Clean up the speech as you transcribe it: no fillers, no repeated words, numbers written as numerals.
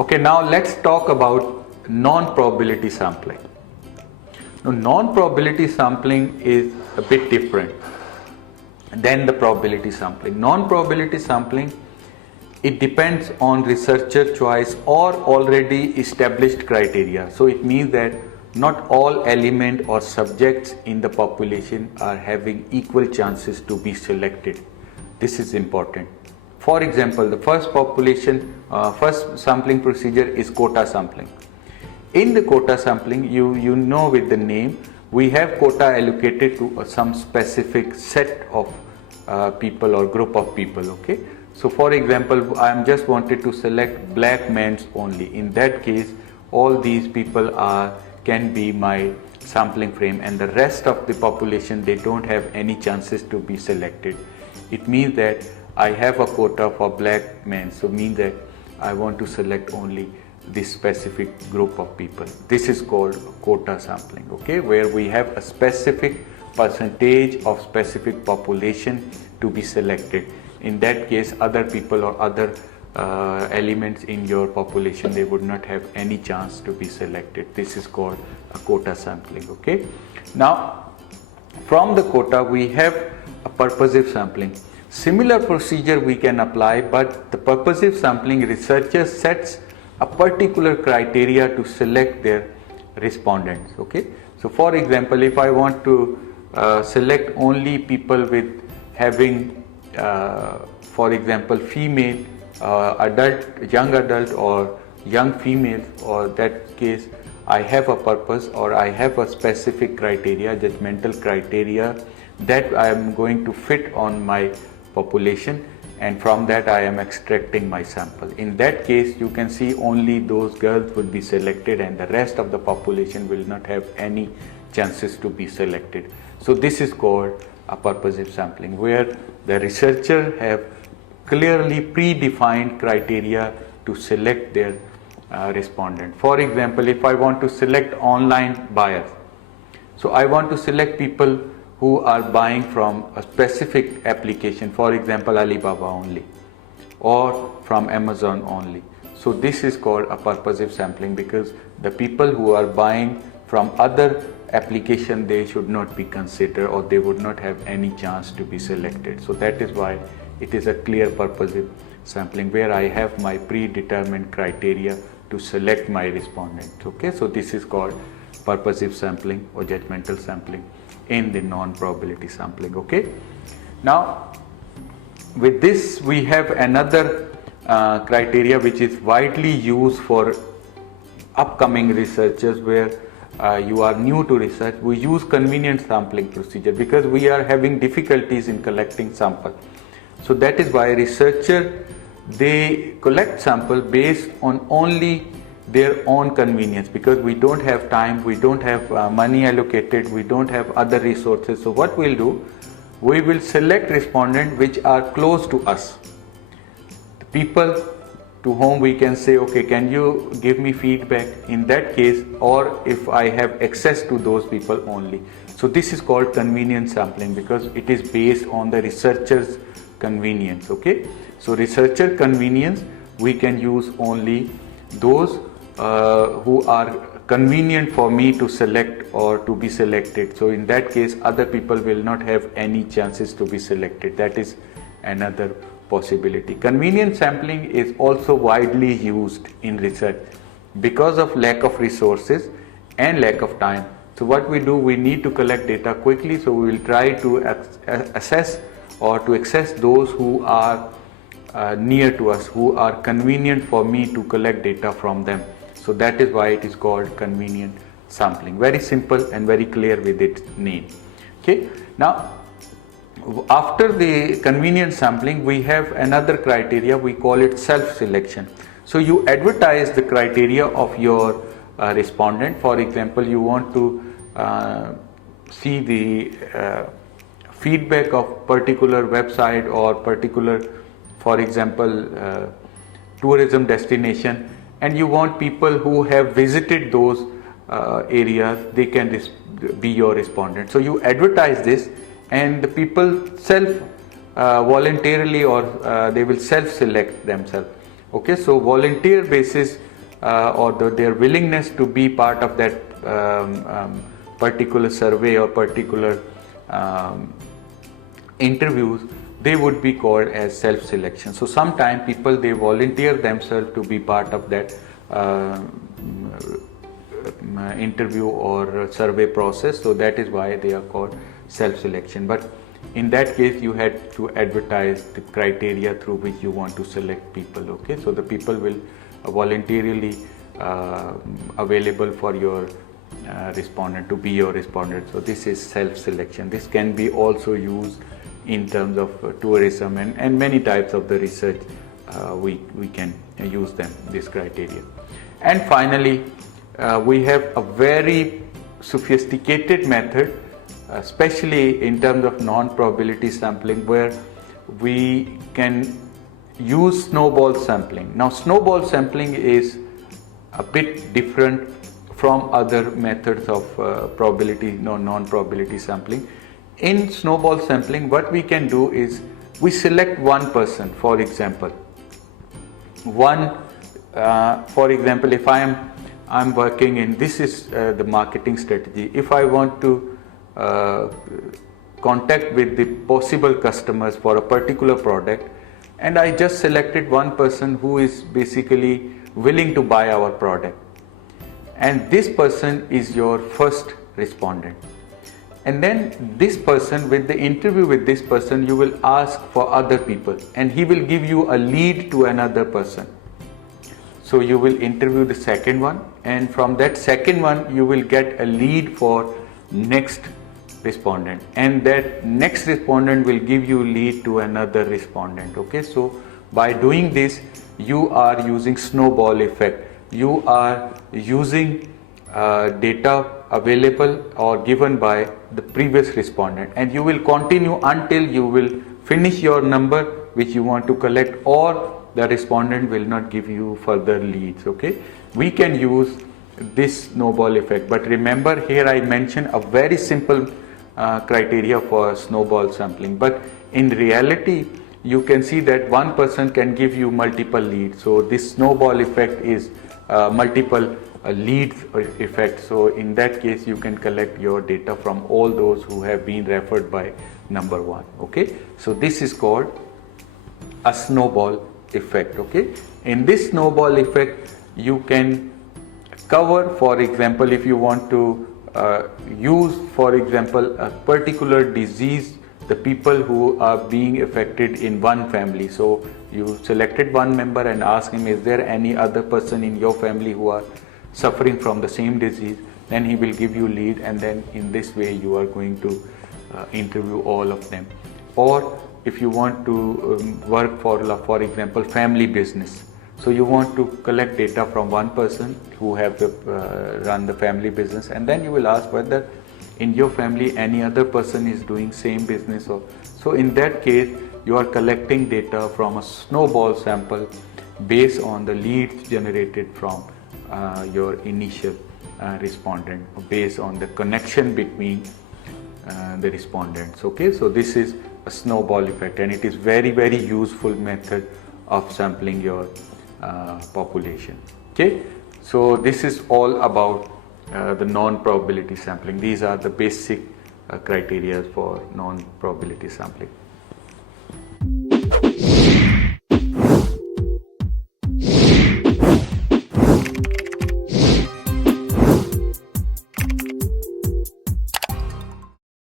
Okay, now let's talk about non-probability sampling. Now, non-probability sampling is a bit different than the probability sampling. Non-probability sampling, it depends on researcher choice or already established criteria. So it means that not all element or subjects in the population are having equal chances to be selected. This is important. For example, the first sampling procedure is quota sampling. In the quota sampling, you know with the name, we have quota allocated to some specific set of people or group of people. Okay. So for example, I am just wanted to select black men only. In that case, all these people can be my sampling frame, and the rest of the population, they don't have any chances to be selected. It means that I have a quota for black men, so means that I want to select only this specific group of people. This is called quota sampling, okay, where we have a specific percentage of specific population to be selected. In that case, other people or other elements in your population, they would not have any chance to be selected. This is called a quota sampling. Okay. Now, from the quota, we have a purposive sampling. Similar procedure we can apply, but the purposive sampling, researchers sets a particular criteria to select their respondents. Okay. So, for example, if I want to select only people with having, for example, female, young adult or young female, or that case I have a purpose or I have a specific criteria, judgmental criteria that I am going to fit on my population, and from that I am extracting my sample. In that case, you can see only those girls will be selected and the rest of the population will not have any chances to be selected. So this is called a purposive sampling, where the researcher have clearly predefined criteria to select their respondent. For example, if I want to select online buyers, so I want to select people who are buying from a specific application, for example, Alibaba only, or from Amazon only. So this is called a purposive sampling, because the people who are buying from other application, they should not be considered, or they would not have any chance to be selected. So that is why it is a clear purposive sampling, where I have my predetermined criteria to select my respondents. Okay, so this is called purposive sampling or judgmental sampling in the non-probability sampling. Okay, now with this we have another criteria which is widely used for upcoming researchers, where you are new to research. We use convenient sampling procedure because we are having difficulties in collecting sample. So that is why researcher, they collect sample based on only their own convenience, because we don't have time, we don't have money allocated, we don't have other resources. So what we'll do, we will select respondents which are close to us, the people to whom we can say, okay, can you give me feedback in that case, or if I have access to those people only. So this is called convenient sampling, because it is based on the researcher's convenience. Okay, so researcher convenience, we can use only those who are convenient for me to select or to be selected. So in that case, other people will not have any chances to be selected. That is another possibility. Convenient sampling is also widely used in research because of lack of resources and lack of time. So what we do, we need to collect data quickly, so we will try to assess or to access those who are near to us, who are convenient for me to collect data from them. So that is why it is called convenient sampling. Very simple and very clear with its name. Okay, now after the convenient sampling, we have another criteria, we call it self-selection. So you advertise the criteria of your respondent. For example, you want to see the feedback of particular website or particular, for example, tourism destination, and you want people who have visited those areas, they can be your respondent. So you advertise this, and the people voluntarily, or they will self-select themselves. Okay, so volunteer basis or their willingness to be part of that particular survey or particular interviews, they would be called as self-selection. So sometimes people, they volunteer themselves to be part of that interview or survey process, so that is why they are called self-selection. But in that case you had to advertise the criteria through which you want to select people. Okay, so the people will voluntarily available for your respondent to be your respondent. So this is self-selection. This can be also used in terms of tourism and many types of the research. We can use them, this criteria. And finally we have a very sophisticated method, especially in terms of non-probability sampling, where we can use snowball sampling. Now snowball sampling is a bit different from other methods of non-probability sampling. In snowball sampling, what we can do is we select one person. For example, if I'm working in, this is the marketing strategy. If I want to contact with the possible customers for a particular product, and I just selected one person who is basically willing to buy our product, and this person is your first respondent. And then this person, with the interview with this person, you will ask for other people, and he will give you a lead to another person. So you will interview the second one, and from that second one you will get a lead for next respondent, and that next respondent will give you lead to another respondent. Okay, so by doing this you are using snowball effect. You are using data available or given by the previous respondent, and you will continue until you will finish your number which you want to collect, or the respondent will not give you further leads. Okay, we can use this snowball effect, but remember, here I mentioned a very simple criteria for snowball sampling, but in reality you can see that one person can give you multiple leads. So this snowball effect is multiple leads effect. So in that case you can collect your data from all those who have been referred by number one. Okay, so this is called a snowball effect. Okay, in this snowball effect you can cover, for example, if you want to use, for example, a particular disease, the people who are being affected in one family. So you selected one member and asked him, is there any other person in your family who are suffering from the same disease? Then he will give you lead, and then in this way you are going to interview all of them. Or if you want to work for example, family business, so you want to collect data from one person who have run the family business, and then you will ask whether in your family any other person is doing same business. Or so in that case you are collecting data from a snowball sample based on the leads generated from your initial respondent, based on the connection between the respondents. Okay, so this is a snowball effect, and it is very useful method of sampling your population. Okay, so this is all about the non-probability sampling. These are the basic criteria for non-probability sampling.